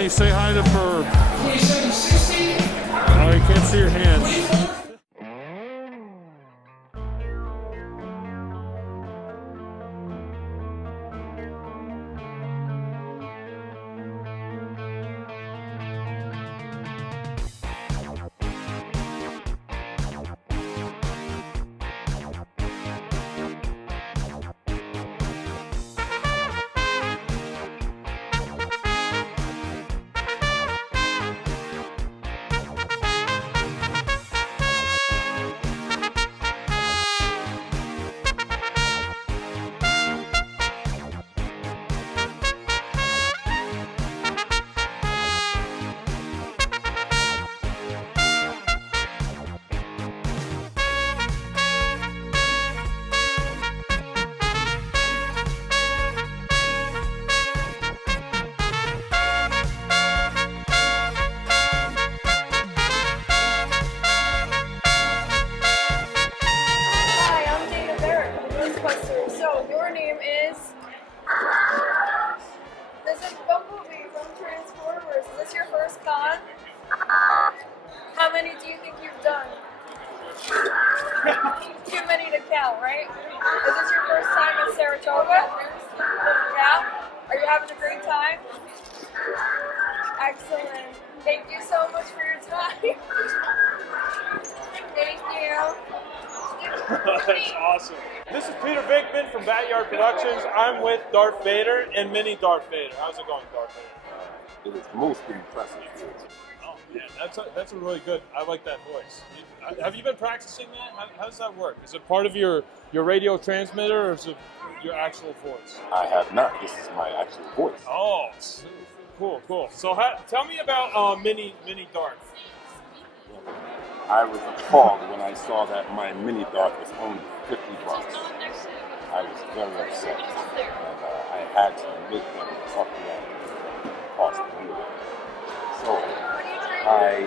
Tony, say hi to Ferb. Oh, you can't see your hands. Ghostbusters. So your name is. This is Bumblebee from Transformers. Is this your first con? How many do you think you've done? Too many to count, right? Is this your first time in Saratoga? Yeah? Are you having a great time? Excellent. Thank you so much for your time. Thank you. That's awesome. This is Peter Venkman from BatYard Productions. I'm with Darth Vader and Mini Darth Vader. How's it going, Darth Vader? It is most impressive. Oh man, that's a really good. I like that voice. Have you been practicing that? How does that work? Is it part of your radio transmitter, or is it your actual voice? I have not. This is my actual voice. Oh, cool. So tell me about Mini Darth. I was appalled when I saw that my Mini Darth was only $50. I was very upset, and I had to make them up that cost of me. So I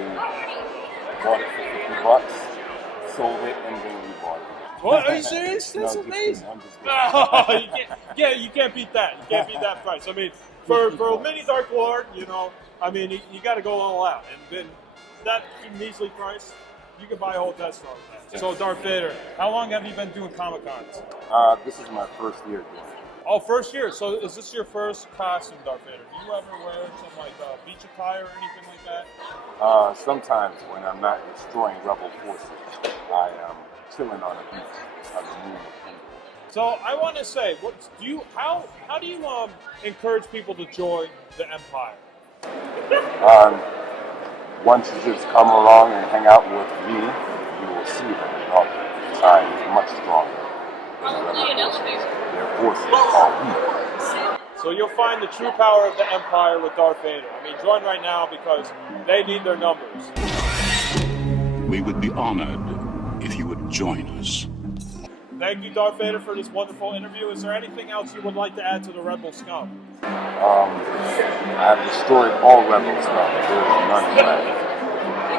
bought it for $50, sold it, and then we bought it. What? Are you serious? That's amazing. I'm just kidding. No, you can't beat that. You can't beat that price. I mean, for a Mini Dark Lord, you got to go all out, and then that measly price. You can buy a whole Death Star with that. So, Darth Vader, how long have you been doing Comic-Cons? This is my first year doing it. Oh, first year. So, is this your first costume, Darth Vader? Do you ever wear some like beach attire or anything like that? Sometimes when I'm not destroying rebel forces, I am chilling on a beach on the moon. So, I want to say, how do you encourage people to join the Empire? Once you just come along and hang out with me, you will see that our time is much stronger than the rebel forces. Their forces are weak. So you'll find the true power of the Empire with Darth Vader. I mean, join right now because they need their numbers. We would be honored if you would join us. Thank you, Darth Vader, for this wonderful interview. Is there anything else you would like to add to the Rebel scum? I have destroyed all rebel stuff. There's none left.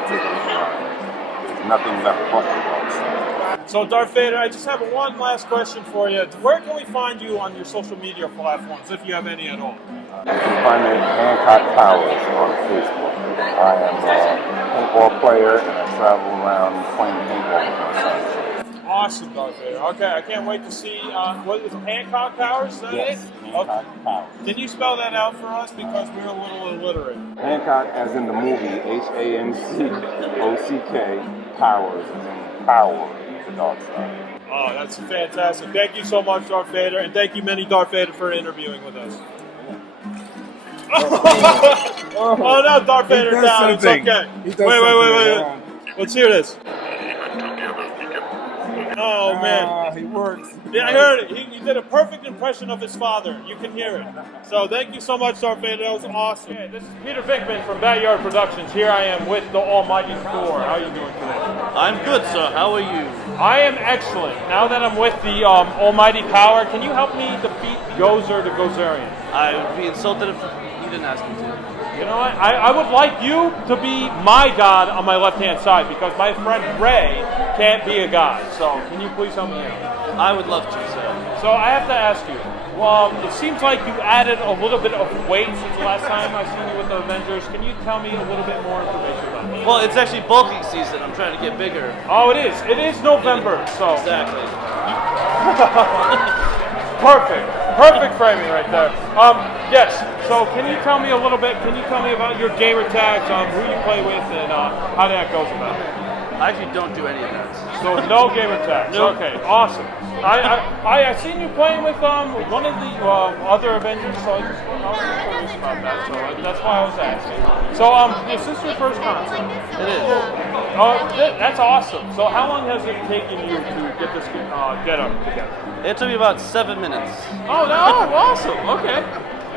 There's nothing left but rebel stuff. So, Darth Vader, I just have one last question for you. Where can we find you on your social media platforms, if you have any at all? You can find me at Hancock Powers on Facebook. I am a paintball player, and I travel around playing paintball with my son. Awesome, Darth Vader. Okay, I can't wait to see, what is it, Hancock Powers? Is that Yes, it? Hancock Powers. Can you spell that out for us? Because we're a little illiterate. Hancock, as in the movie, Hancock, Powers, as in power, the dark side. Oh, that's fantastic. Thank you so much, Darth Vader, and thank you, Mini Darth Vader, for interviewing with us. Oh, no, Darth Vader down. It's okay. Wait. Let's hear this. Oh, man. He works. Yeah, I heard it. He did a perfect impression of his father. You can hear it. So thank you so much, Darth Vader. That was awesome. Okay, this is Peter Venkman from BatYard Productions. Here I am with the almighty Thor. How are you doing today? I'm good, sir. How are you? I am excellent. Now that I'm with the almighty power, can you help me defeat Gozer the Gozerian? I would be insulted if you didn't ask me to. You know what? I would like you to be my god on my left-hand side because my friend Ray can't be a god. So can you please help me out? I would love to, sir. So I have to ask you, it seems like you added a little bit of weight since the last time I've seen you with the Avengers. Can you tell me a little bit more information about it? Well, it's actually bulking season. I'm trying to get bigger. Oh, it is. It is November, so. Exactly. Perfect framing right there. Yes. So, can you tell me a little bit? Can you tell me about your gamer tags, who you play with, and how that goes about? I actually don't do any of that. So no gamer tags. Nope. Okay, awesome. I've seen you playing with one of the other Avengers, so I was curious about that. So that's why I was asking. So is this your first concert? It is. That's awesome. So how long has it taken you to get this get up together? It took me about 7 minutes. Oh no! Awesome. Okay.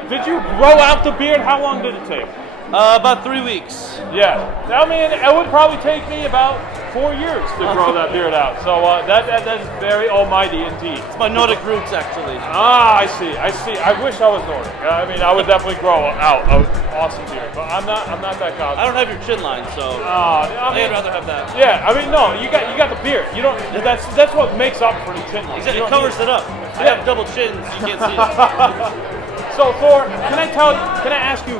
Did you grow out the beard? How long did it take? About 3 weeks. Yeah, I mean, it would probably take me about 4 years to grow that beard out. So that is very almighty indeed. It's my Nordic roots, actually. Ah, I see. I wish I was Nordic. I mean, I would definitely grow out an awesome beard, but I'm not that guy. I don't have your chin line, so I'd rather have that. Yeah, I mean, no, you got the beard. You don't. That's what makes up for the chin line. Exactly, it covers it up. I have double chins. You can't see it. So Thor, can I ask you,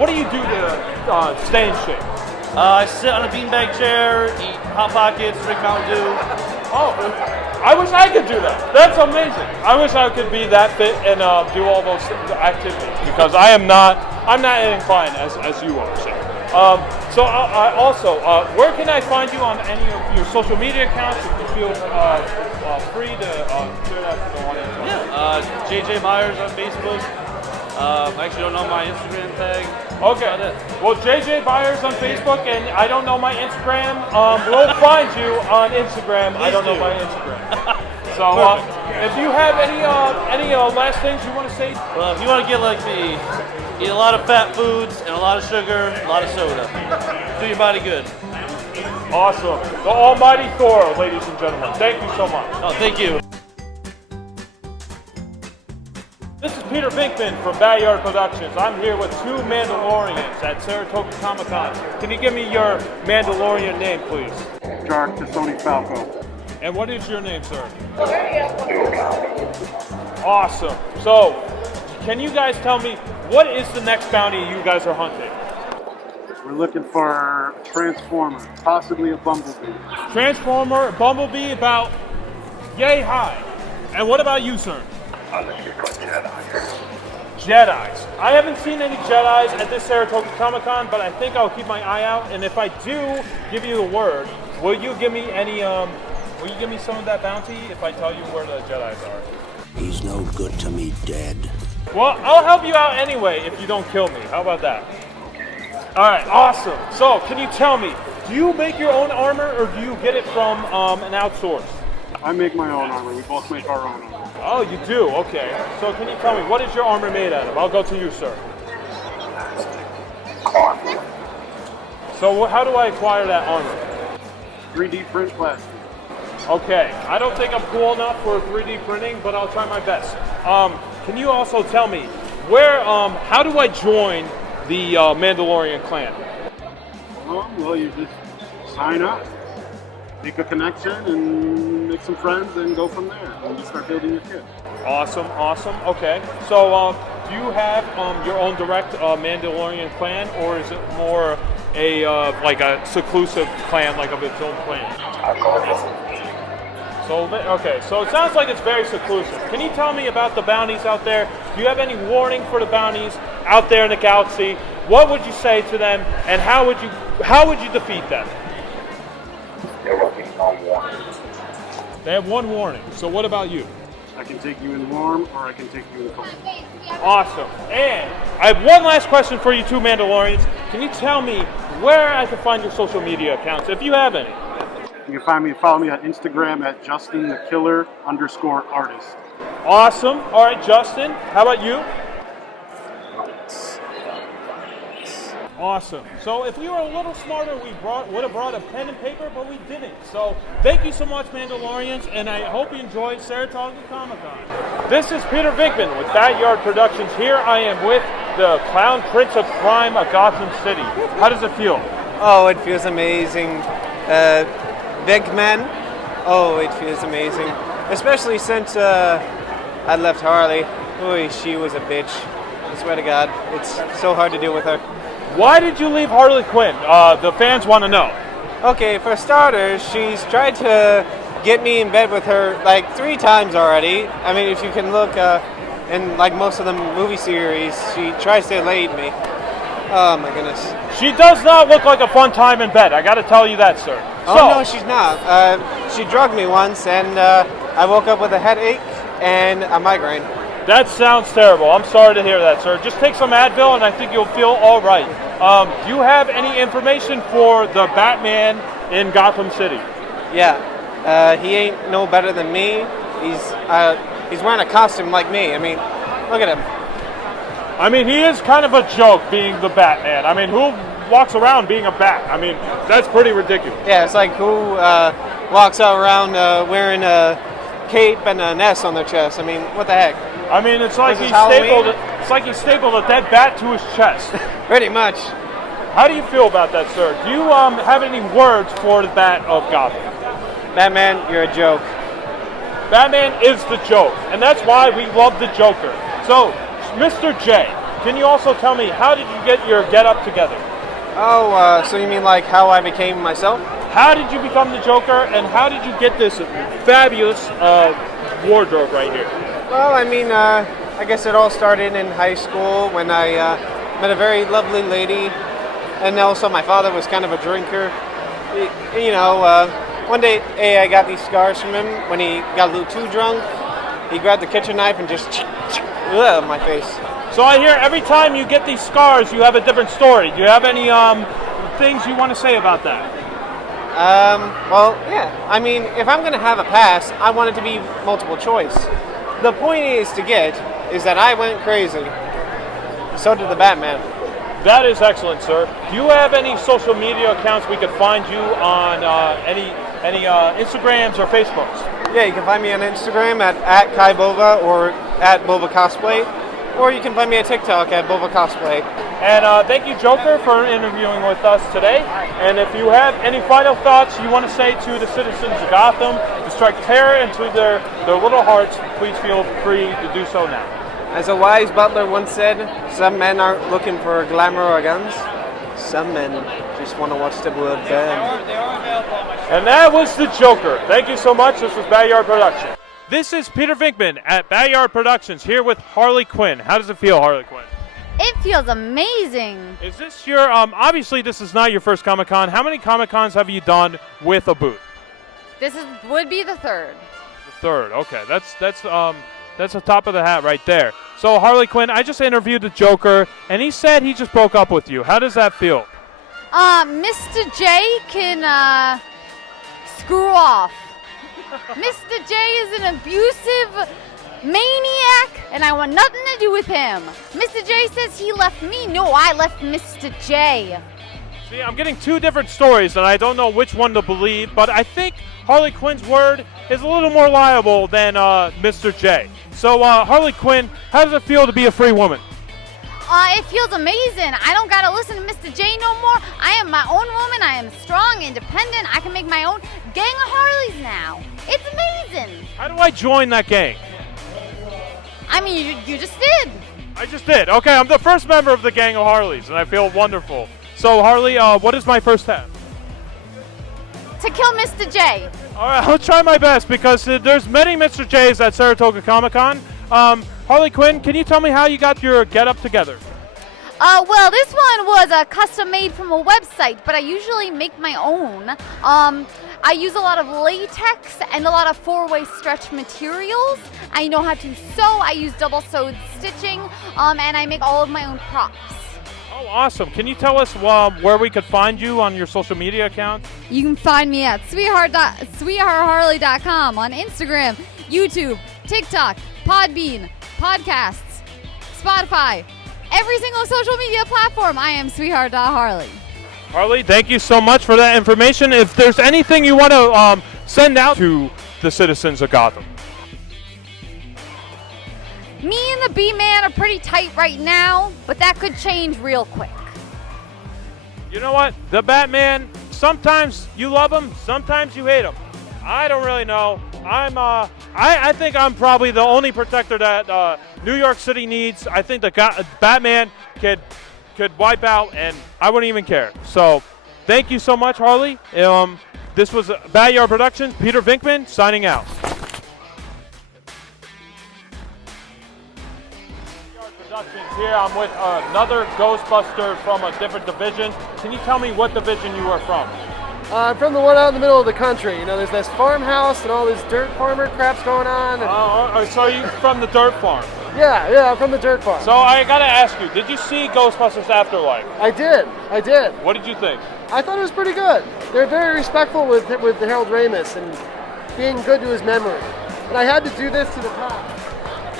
what do you do to stay in shape? I sit on a beanbag chair, eat Hot Pockets, drink Mountain Dew. Oh, I wish I could do that. That's amazing. I wish I could be that fit and do all those activities because I'm not inclined as you are. So I also, where can I find you on any of your social media accounts? If you feel free to share that to the audience. Yeah, JJ Myers on Facebook. I actually don't know my Instagram tag. Okay. Well, JJ Byers on Facebook, and I don't know my Instagram. We'll find you on Instagram. I don't know my Instagram. So, if you have any last things you want to say? Well, if you want to get like me, eat a lot of fat foods and a lot of sugar, a lot of soda. Do your body good. Awesome. The almighty Thor, ladies and gentlemen. Thank you so much. Oh, thank you. This is Peter Venkman from BatYard Productions. I'm here with two Mandalorians at Saratoga Comic-Con. Can you give me your Mandalorian name, please? Darth Falco. And what is your name, sir? Awesome. So, can you guys tell me, what is the next bounty you guys are hunting? We're looking for a Transformer, possibly a Bumblebee. Transformer, Bumblebee, about yay high. And what about you, sir? I'm looking for Jedis. I haven't seen any Jedis at this Saratoga Comic-Con, but I think I'll keep my eye out. And if I do give you the word, will you give me any? Will you give me some of that bounty if I tell you where the Jedis are? He's no good to me dead. Well, I'll help you out anyway if you don't kill me. How about that? All right, awesome. So, can you tell me, do you make your own armor or do you get it from an outsource? I make my own armor. We both make our own armor. Oh, you do? Okay. So can you tell me, what is your armor made out of? I'll go to you, sir. So how do I acquire that armor? 3D print plastic. Okay. I don't think I'm cool enough for 3D printing, but I'll try my best. Can you also tell me, how do I join the Mandalorian clan? Well, you just sign up, make a connection, and make some friends, and go from there. And you start building your kit. Awesome. Okay. So, do you have your own direct Mandalorian clan, or is it more a like a seclusive clan, like of its own clan? So, okay. So it sounds like it's very seclusive. Can you tell me about the bounties out there? Do you have any warning for the bounties out there in the galaxy? What would you say to them, and how would you defeat them? They're working on warning. They have one warning. So what about you? I can take you in warm, or I can take you in cold. Awesome. And I have one last question for you two Mandalorians. Can you tell me where I can find your social media accounts, if you have any? You can follow me on Instagram at JustinTheKiller_artist. Awesome. All right, Justin, how about you? Awesome. So if we were a little smarter, we would have brought a pen and paper, but we didn't. So thank you so much, Mandalorians, and I hope you enjoyed Saratoga Comic-Con. This is Peter Venkman with BatYard Productions. Here I am with the Clown Prince of Crime of Gotham City. How does it feel? Oh, it feels amazing. Venkman, oh, it feels amazing. Especially since I left Harley. Ooh, she was a bitch. I swear to God, it's so hard to deal with her. Why did you leave Harley Quinn? The fans want to know. Okay, for starters, she's tried to get me in bed with her like 3 times already. I mean, if you can look in like most of the movie series, she tries to evade me. Oh my goodness. She does not look like a fun time in bed. I got to tell you that, sir. Oh no, she's not. She drugged me once, and I woke up with a headache and a migraine. That sounds terrible. I'm sorry to hear that, sir. Just take some Advil, and I think you'll feel all right. Do you have any information for the Batman in Gotham City? Yeah, he ain't no better than me. He's wearing a costume like me. I mean, look at him. I mean, he is kind of a joke being the Batman. I mean, who walks around being a bat? I mean, that's pretty ridiculous. Yeah, it's like who walks around wearing a cape and an S on their chest. I mean, what the heck? I mean, it's like he stapled a dead bat to his chest. Pretty much. How do you feel about that, sir? Do you have any words for the Bat of Gotham? Batman, you're a joke. Batman is the joke, and that's why we love the Joker. So, Mr. J, can you also tell me, how did you get your get-up together? Oh, so you mean like how I became myself? How did you become the Joker, and how did you get this fabulous wardrobe right here? Well, I mean, I guess it all started in high school when I met a very lovely lady, and also my father was kind of a drinker. You know, one day I got these scars from him when he got a little too drunk. He grabbed the kitchen knife and just my face. So I hear every time you get these scars, you have a different story. Do you have any things you want to say about that? Well, yeah. I mean, if I'm going to have a pass, I want it to be multiple choice. The point is that I went crazy. So did the Batman. That is excellent, sir. Do you have any social media accounts we could find you on any Instagrams or Facebooks? Yeah, you can find me on Instagram at KaiBova or at Bova Cosplay, or you can find me at TikTok at Bova Cosplay. And thank you, Joker, for interviewing with us today. And if you have any final thoughts you want to say to the citizens of Gotham to strike terror into their little hearts, please feel free to do so now. As a wise butler once said, some men aren't looking for glamour or guns. Some men just want to watch the world burn. And that was the Joker. Thank you so much. This was BatYard Productions. This is Peter Venkman at BatYard Productions here with Harley Quinn. How does it feel, Harley Quinn? It feels amazing. Is this your, obviously this is not your first Comic-Con. How many Comic-Cons have you done with a booth? Would be the third. The third, okay. That's the top of the hat right there. So Harley Quinn, I just interviewed the Joker, and he said he just broke up with you. How does that feel? Mr. J can screw off. Mr. J is an abusive maniac, and I want nothing to do with him. Mr. J says he left me. No, I left Mr. J. See, I'm getting 2 different stories, and I don't know which one to believe, but I think Harley Quinn's word is a little more liable than Mr. J. So, Harley Quinn, how does it feel to be a free woman? It feels amazing. I don't gotta listen to Mr. J no more. I am my own woman. I am strong, independent. I can make my own gang of Harleys now. It's amazing. How do I join that gang? I mean, you just did. I just did. Okay, I'm the first member of the gang of Harleys, and I feel wonderful. So, Harley, what is my first task? To kill Mr. J. All right, I'll try my best because there's many Mr. J's at Saratoga Comic-Con. Harley Quinn, can you tell me how you got your get-up together? Well, this one was custom made from a website, but I usually make my own. I use a lot of latex and a lot of 4-way stretch materials. I know how to sew. I use double-sewed stitching, and I make all of my own props. Oh, awesome. Can you tell us where we could find you on your social media accounts? You can find me at sweetheartharley.com on Instagram, YouTube, TikTok, Podbean, podcasts, Spotify, every single social media platform. I am sweetheart.harley. Harley, thank you so much for that information. If there's anything you want to send out to the citizens of Gotham. Me and the B-Man are pretty tight right now, but that could change real quick. You know what? The Batman, sometimes you love him, sometimes you hate him. I don't really know. I'm I think I'm probably the only protector that New York City needs. I think the Batman could wipe out, and I wouldn't even care. So, thank you so much, Harley. This was BatYard Productions. Peter Venkman signing out. BatYard Productions here. I'm with another Ghostbuster from a different division. Can you tell me what division you are from? I'm from the one out in the middle of the country. You know, there's this farmhouse and all this dirt farmer crap's going on. So you're from the dirt farm? Yeah, I'm from the dirt farm. So I gotta ask you, did you see Ghostbusters Afterlife? I did. What did you think? I thought it was pretty good. They're very respectful with Harold Ramis and being good to his memory. And I had to do this to the top.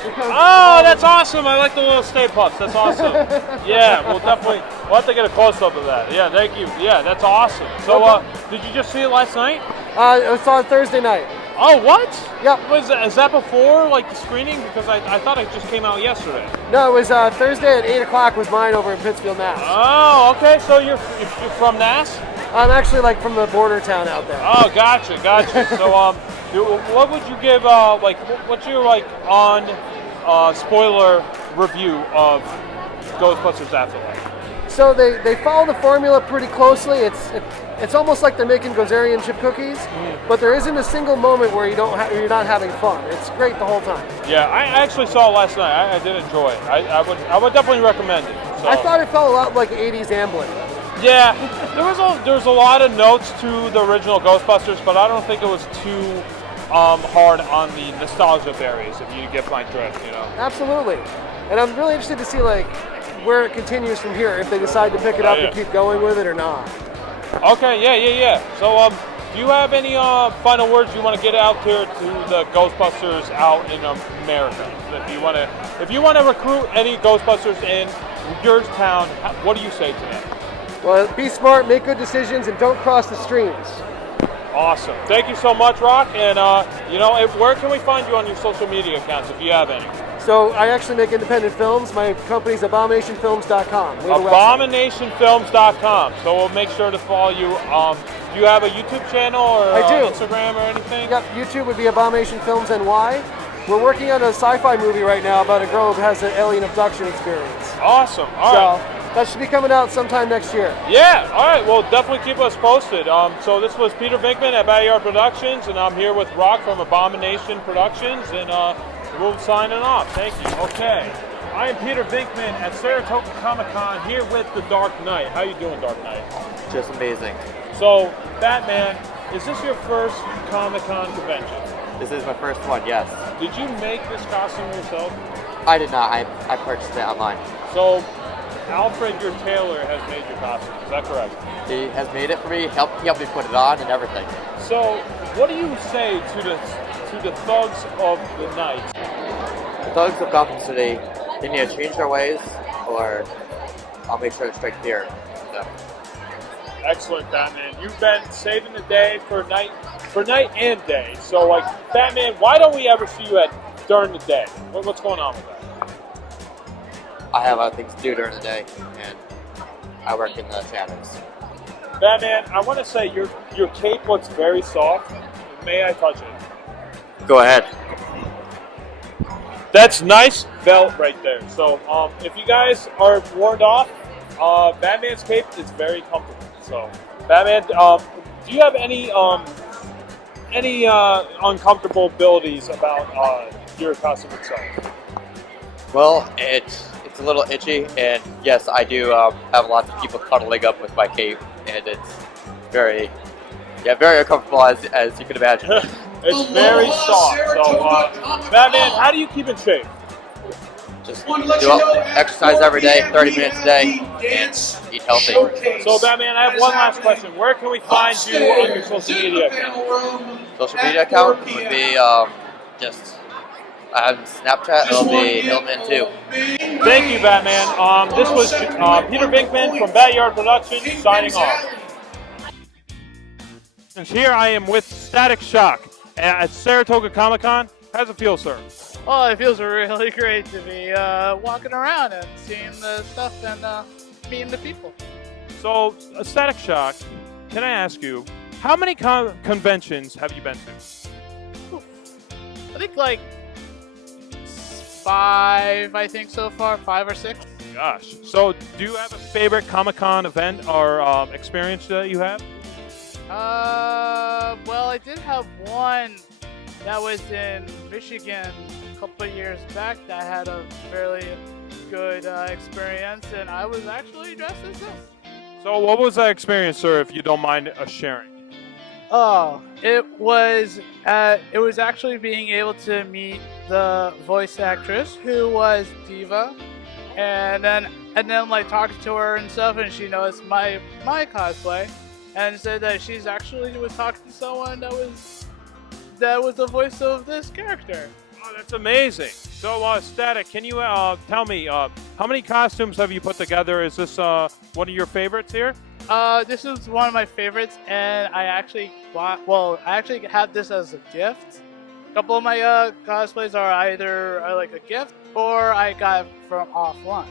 Oh, that's awesome. I like the little Stay Puffs. That's awesome. Yeah, we'll have to get a close-up of that. Yeah, thank you. Yeah, that's awesome. So, did you just see it last night? I saw it Thursday night. Oh, what? Yep. Is that before, like, the screening? Because I thought it just came out yesterday. No, it was Thursday at 8 o'clock was mine over in Pittsfield, Mass. Oh, okay. So you're from Mass? I'm actually, like, from the border town out there. Oh, gotcha. So, what would you give, what's your, on spoiler review of Ghostbusters Afterlife? So they follow the formula pretty closely. It's almost like they're making Gozerian chip cookies, but there isn't a single moment where you're not having fun. It's great the whole time. Yeah, I actually saw it last night. I did enjoy it. I would definitely recommend it. So. I thought it felt a lot like 80s Amblin. Yeah, there was a lot of notes to the original Ghostbusters, but I don't think it was too hard on the nostalgia berries, if you get my drift, you know. Absolutely, and I'm really interested to see where it continues from here. If they decide to pick it up and keep going with it or not. Okay, yeah. So, do you have any final words you want to get out there to the Ghostbusters out in America? If you want to recruit any Ghostbusters in your town, what do you say to them? Well, be smart, make good decisions, and don't cross the streams. Awesome. Thank you so much, Rock. And, where can we find you on your social media accounts, if you have any? So I actually make independent films. My company's abominationfilms.com. Abominationfilms.com. So we'll make sure to follow you. Do you have a YouTube channel or I do. Instagram or anything? Yep, YouTube would be Abomination Films NY. We're working on a sci-fi movie right now about a girl who has an alien abduction experience. Awesome. All right. That should be coming out sometime next year. Yeah, all right. Well, definitely keep us posted. So this was Peter Venkman at BatYard Productions, and I'm here with Rock from Abomination Productions, and we'll signing off. Thank you. Okay. I am Peter Venkman at Saratoga Comic-Con here with the Dark Knight. How you doing, Dark Knight? Just amazing. So, Batman, is this your first Comic-Con convention? This is my first one, yes. Did you make this costume yourself? I did not. I purchased it online. So, Alfred, your tailor, has made your costume. Is that correct? He has made it for me. He helped me put it on and everything. So, what do you say to the thugs of the night? The thugs of Gotham City, they need to change their ways, or I'll make sure to strike fear. So. Excellent, Batman. You've been saving the day for night and day. So, Batman, why don't we ever see you during the day? What's going on with that? I have other things to do during the day, and I work in the shadows. Batman, I want to say your cape looks very soft. May I touch it? Go ahead. That's nice felt right there. So, if you guys are warned off, Batman's cape is very comfortable. So, Batman, do you have any uncomfortable abilities about your costume itself? Well, it's a little itchy, and yes, I do have lots of people cuddling up with my cape, and it's very uncomfortable as you can imagine. It's very soft. So, Batman, how do you keep in shape? Just exercise every day, 30 minutes a day, and eat healthy. So, Batman, I have one last question. Where can we find you on your social media account? Social media account would be I have Snapchat. It'll be Hillman2. Thank you, Batman. This was Peter Venkman from BatYard Productions signing off. And here I am with Static Shock at Saratoga Comic-Con. How's it feel, sir? Oh, it feels really great to be walking around and seeing the stuff and meeting the people. So, Static Shock, can I ask you, how many conventions have you been to? think like 5, I think so far, 5 or 6. Gosh. So, do you have a favorite Comic-Con event or experience that you have? Well, I did have one that was in Michigan a couple of years back that had a fairly good experience, and I was actually dressed as this. So, what was that experience, sir, if you don't mind sharing? Oh, it was actually being able to meet the voice actress who was Diva, and then like talking to her and stuff, and she knows my cosplay, and said that she's actually was talking to someone that was the voice of this character. Oh, that's amazing. So, Static, can you tell me how many costumes have you put together? Is this one of your favorites here? This is one of my favorites, and I actually have this as a gift. A couple of my cosplays are either like a gift or I got from offline.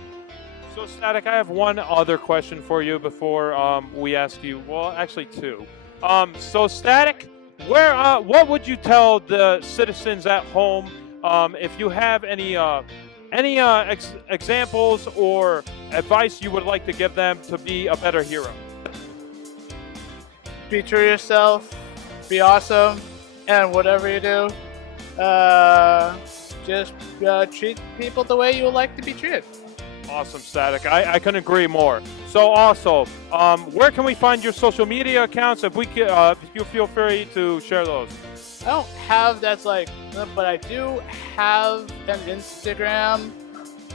So, Static, I have one other question for you before we ask you. Well, actually, two. So, Static, what would you tell the citizens at home if you have any examples or advice you would like to give them to be a better hero? Be true to yourself, be awesome, and whatever you do, just treat people the way you would like to be treated. Awesome, Static. I couldn't agree more. So also, where can we find your social media accounts? If you feel free to share those. I don't have that's like, but I do have an Instagram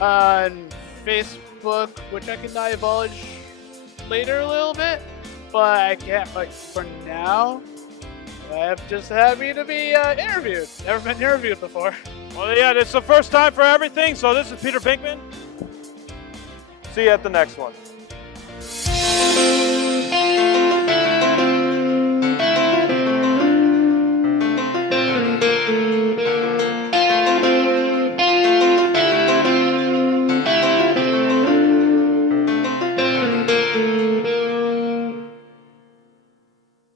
and Facebook, which I can divulge later a little bit. But I can't, like, for now, I'm just happy to be interviewed. Never been interviewed before. Well, yeah, it's the first time for everything. So this is Peter Venkman. See you at the next one.